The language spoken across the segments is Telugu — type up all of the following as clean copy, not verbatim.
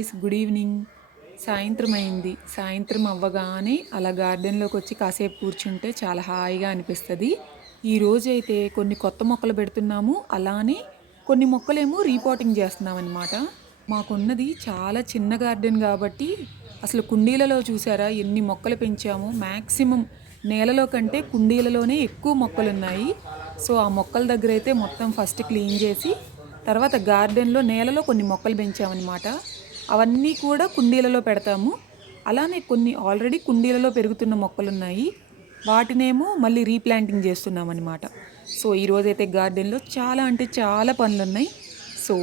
Guys, good evening. సాయంత్రం అయింది. సాయంత్రం అవ్వగానే అలా గార్డెన్లోకి వచ్చి కాసేపు కూర్చుంటే చాలా హాయిగా అనిపిస్తుంది. ఈరోజైతే కొన్ని కొత్త మొక్కలు పెడుతున్నాము, అలానే కొన్ని మొక్కలేమో రీపాటింగ్ చేస్తున్నాం అనమాట. మాకున్నది చాలా చిన్న గార్డెన్ కాబట్టి అసలు కుండీలలో చూసారా ఎన్ని మొక్కలు పెంచాము. మ్యాక్సిమం నేలలో కంటే కుండీలలోనే ఎక్కువ మొక్కలు ఉన్నాయి. సో ఆ మొక్కల దగ్గర అయితే మొత్తం ఫస్ట్ క్లీన్ చేసి తర్వాత గార్డెన్లో నేలలో కొన్ని మొక్కలు పెంచామన్నమాట. అవన్నీ కూడా కుండీలలో పెడతాము. అలానే కొన్ని ఆల్రెడీ కుండీలలో పెరుగుతున్న మొక్కలున్నాయి, వాటినేమో మళ్ళీ రీప్లాంటింగ్ చేస్తున్నామన్నమాట. సో ఈరోజైతే గార్డెన్లో చాలా అంటే చాలా పనులున్నాయి. సో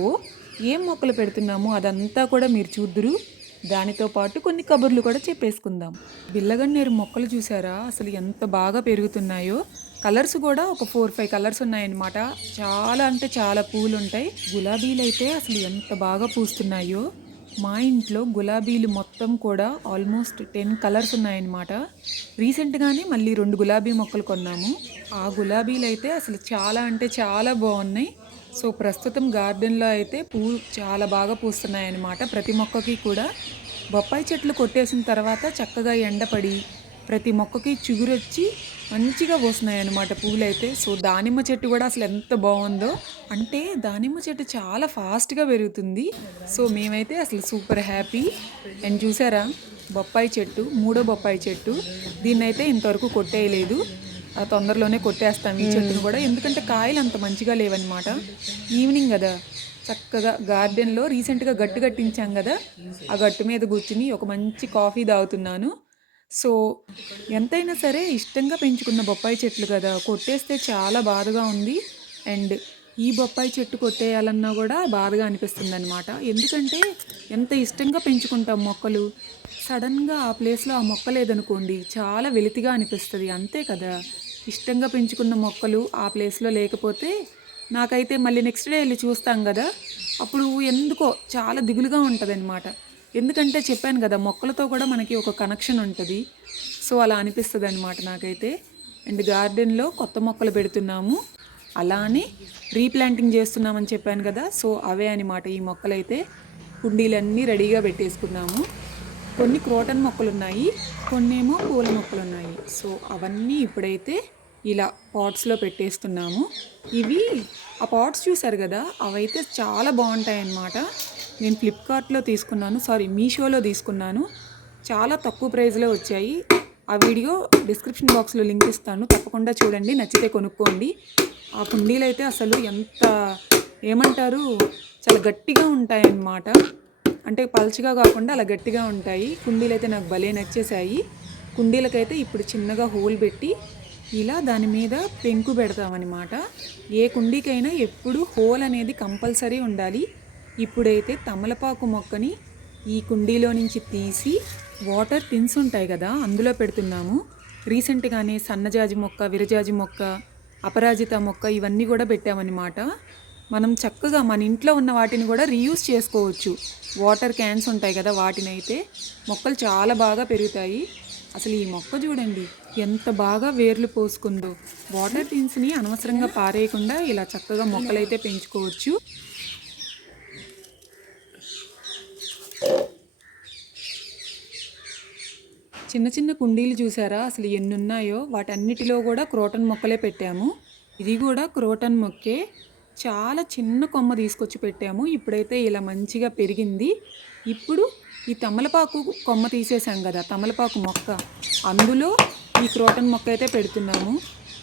ఏం మొక్కలు పెడుతున్నామో అదంతా కూడా మీరు చూద్దురు. దానితో పాటు కొన్ని కబుర్లు కూడా చెప్పేసుకుందాం. బిల్లగన్నేరు మొక్కలు చూసారా అసలు ఎంత బాగా పెరుగుతున్నాయో. కలర్స్ కూడా ఒక 4-5 కలర్స్ ఉన్నాయన్నమాట. చాలా అంటే చాలా పూలు ఉంటాయి. గులాబీలు అయితే అసలు ఎంత బాగా పూస్తున్నాయో. మా ఇంట్లో గులాబీలు మొత్తం కూడా ఆల్మోస్ట్ 10 కలర్స్ ఉన్నాయన్నమాట. రీసెంట్గానే మళ్ళీ 2 గులాబీ మొక్కలు కొన్నాము. ఆ గులాబీలు అయితే అసలు చాలా అంటే చాలా బాగున్నాయి. సో ప్రస్తుతం గార్డెన్లో అయితే పూలు చాలా బాగా పూస్తున్నాయి అన్నమాట. ప్రతి మొక్కకి కూడా బొప్పాయి చెట్లు కొట్టేసిన తర్వాత చక్కగా ఎండపడి ప్రతి మొక్కకి చిగురొచ్చి మంచిగా పోస్తున్నాయి అన్నమాట పూలైతే. సో దానిమ్మ చెట్టు కూడా అసలు ఎంత బాగుందో, అంటే దానిమ్మ చెట్టు చాలా ఫాస్ట్గా పెరుగుతుంది. సో మేమైతే అసలు సూపర్ హ్యాపీ. అండ్ చూసారా బొప్పాయి చెట్టు, మూడో బొప్పాయి చెట్టు, దీన్నైతే ఇంతవరకు కొట్టేయలేదు. తొందరలోనే కొట్టేస్తాం ఈ చెట్టును కూడా, ఎందుకంటే కాయలు అంత మంచిగా లేవన్నమాట. ఈవినింగ్ కదా చక్కగా గార్డెన్లో రీసెంట్గా గట్టు కట్టించాం కదా, ఆ గట్టు మీద కూర్చుని ఒక మంచి కాఫీ తాగుతున్నాను. సో ఎంతైనా సరే ఇష్టంగా పెంచుకున్న బొప్పాయి చెట్లు కదా, కొట్టేస్తే చాలా బాధగా ఉంది. అండ్ ఈ బొప్పాయి చెట్టు కొట్టేయాలన్నా కూడా బాధగా అనిపిస్తుంది అనమాట. ఎందుకంటే ఎంత ఇష్టంగా పెంచుకుంటాం మొక్కలు, సడన్గా ఆ ప్లేస్లో ఆ మొక్క లేదనుకోండి చాలా వెలితిగా అనిపిస్తుంది, అంతే కదా. ఇష్టంగా పెంచుకున్న మొక్కలు ఆ ప్లేస్లో లేకపోతే నాకైతే మళ్ళీ నెక్స్ట్ డే వెళ్ళి చూస్తాం కదా, అప్పుడు ఎందుకో చాలా దిగులుగా ఉంటుంది అనమాట. ఎందుకంటే చెప్పాను కదా మొక్కలతో కూడా మనకి ఒక కనెక్షన్ ఉంటుంది. సో అలా అనిపిస్తుంది అనమాట నాకైతే. అండ్ గార్డెన్లో కొత్త మొక్కలు పెడుతున్నాము, అలానే రీప్లాంటింగ్ చేస్తున్నామని చెప్పాను కదా, సో అవే అనమాట ఈ మొక్కలైతే. కుండీలన్నీ రెడీగా పెట్టేసుకున్నాము. కొన్ని క్రోటన్ మొక్కలు ఉన్నాయి, కొన్నేమో పూల మొక్కలు ఉన్నాయి. సో అవన్నీ ఇప్పుడైతే ఇలా పాట్స్లో పెట్టేస్తున్నాము. ఇవి ఆ పాట్స్ చూసారు కదా, అవైతే చాలా బాగుంటాయి అన్నమాట. నేను ఫ్లిప్కార్ట్లో తీసుకున్నాను, మీషోలో తీసుకున్నాను. చాలా తక్కువ ప్రైస్లో వచ్చాయి. ఆ వీడియో డిస్క్రిప్షన్ బాక్స్లో లింక్ ఇస్తాను, తప్పకుండా చూడండి, నచ్చితే కొనుక్కోండి. ఆ కుండీలు అయితే అసలు ఎంత ఏమంటారు, చాలా గట్టిగా ఉంటాయన్నమాట. అంటే పల్చగా కాకుండా అలా గట్టిగా ఉంటాయి. కుండీలు అయితే నాకు భలే నచ్చేసాయి. కుండీలకైతే ఇప్పుడు చిన్నగా హోల్ పెట్టి ఇలా దాని మీద పెంకు పెడతామన్నమాట. ఏ కుండీకైనా ఎప్పుడు హోల్ అనేది కంపల్సరీ ఉండాలి. ఇప్పుడైతే తమలపాకు మొక్కని ఈ కుండీలో నుంచి తీసి వాటర్ టిన్స్ ఉంటాయి కదా అందులో పెడుతున్నాము. రీసెంట్గానే సన్నజాజి మొక్క, విరజాజి మొక్క, అపరాజిత మొక్క ఇవన్నీ కూడా పెట్టామన్నమాట. మనం చక్కగా మన ఇంట్లో ఉన్న వాటిని కూడా రీయూజ్ చేసుకోవచ్చు. వాటర్ క్యాన్స్ ఉంటాయి కదా, వాటినైతే మొక్కలు చాలా బాగా పెరుగుతాయి. అసలు ఈ మొక్క చూడండి ఎంత బాగా వేర్లు పోసుకుందో. వాటర్ టిన్స్ని అనవసరంగా పారేయకుండా ఇలా చక్కగా మొక్కలైతే పెంచుకోవచ్చు. చిన్న చిన్న కుండీలు చూసారా అసలు ఎన్ని ఉన్నాయో. వాటన్నిటిలో కూడా క్రోటన్ మొక్కలే పెట్టాము. ఇది కూడా క్రోటన్ మొక్కే, చాలా చిన్న కొమ్మ తీసుకొచ్చి పెట్టాము. ఇప్పుడైతే ఇలా మంచిగా పెరిగింది. ఇప్పుడు ఈ తమలపాకు కొమ్మ తీసేసాం కదా, తమలపాకు మొక్క, అందులో ఈ క్రోటన్ మొక్క అయితే పెడుతున్నాము.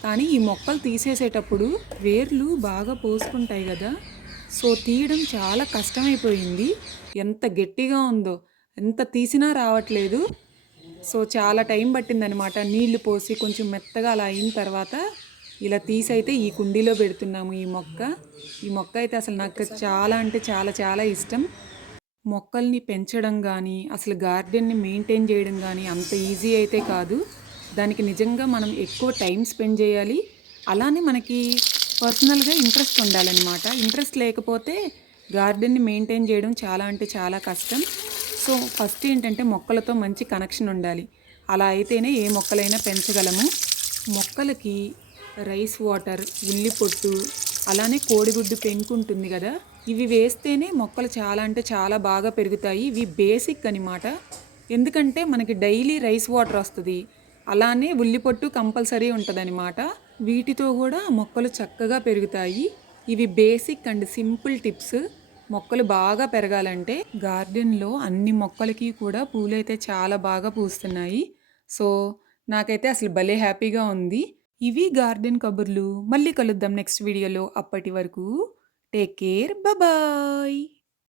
కానీ ఈ మొక్కలు తీసేసేటప్పుడు వేర్లు బాగా పోసుకుంటాయి కదా, సో తీయడం చాలా కష్టమైపోయింది. ఎంత గట్టిగా ఉందో, ఎంత తీసినా రావట్లేదు. సో చాలా టైం పట్టిందనమాట. నీళ్లు పోసి కొంచెం మెత్తగా అలా అయిన తర్వాత ఇలా తీసైతే ఈ కుండీలో పెడుతున్నాము ఈ మొక్క. ఈ మొక్క అయితే అసలు నాకు చాలా అంటే చాలా చాలా ఇష్టం. మొక్కల్ని పెంచడం కానీ అసలు గార్డెన్ని మెయింటైన్ చేయడం కానీ అంత ఈజీ అయితే కాదు. దానికి నిజంగా మనం ఎక్కువ టైం స్పెండ్ చేయాలి. అలానే మనకి పర్సనల్గా ఇంట్రెస్ట్ ఉండాలన్నమాట. ఇంట్రెస్ట్ లేకపోతే గార్డెన్ని మెయింటైన్ చేయడం చాలా అంటే చాలా కష్టం. సో ఫస్ట్ ఏంటంటే మొక్కలతో మంచి కనెక్షన్ ఉండాలి. అలా అయితేనే ఏ మొక్కలైనా పెంచగలము. మొక్కలకి రైస్ వాటర్, ఉల్లి పొట్టు, అలానే కోడిగుడ్డు పెంకు ఉంటుంది కదా, ఇవి వేస్తేనే మొక్కలు చాలా అంటే చాలా బాగా పెరుగుతాయి. ఇవి బేసిక్ అనమాట. ఎందుకంటే మనకి డైలీ రైస్ వాటర్ వస్తుంది, అలానే ఉల్లిపొట్టు కంపల్సరీ ఉంటుందన్నమాట. వీటితో కూడా మొక్కలు చక్కగా పెరుగుతాయి. ఇవి బేసిక్ అండ్ సింపుల్ టిప్స్. మొక్కలు బాగా పెరగాలంటే గార్డెన్లో అన్ని మొక్కలకి కూడా పూలైతే చాలా బాగా పూస్తున్నాయి. సో నాకైతే అసలు భలే హ్యాపీగా ఉంది. ఇవి గార్డెన్ కబుర్లు. మళ్ళీ కలుద్దాం నెక్స్ట్ వీడియోలో. అప్పటి వరకు టేక్ కేర్. బాయ్.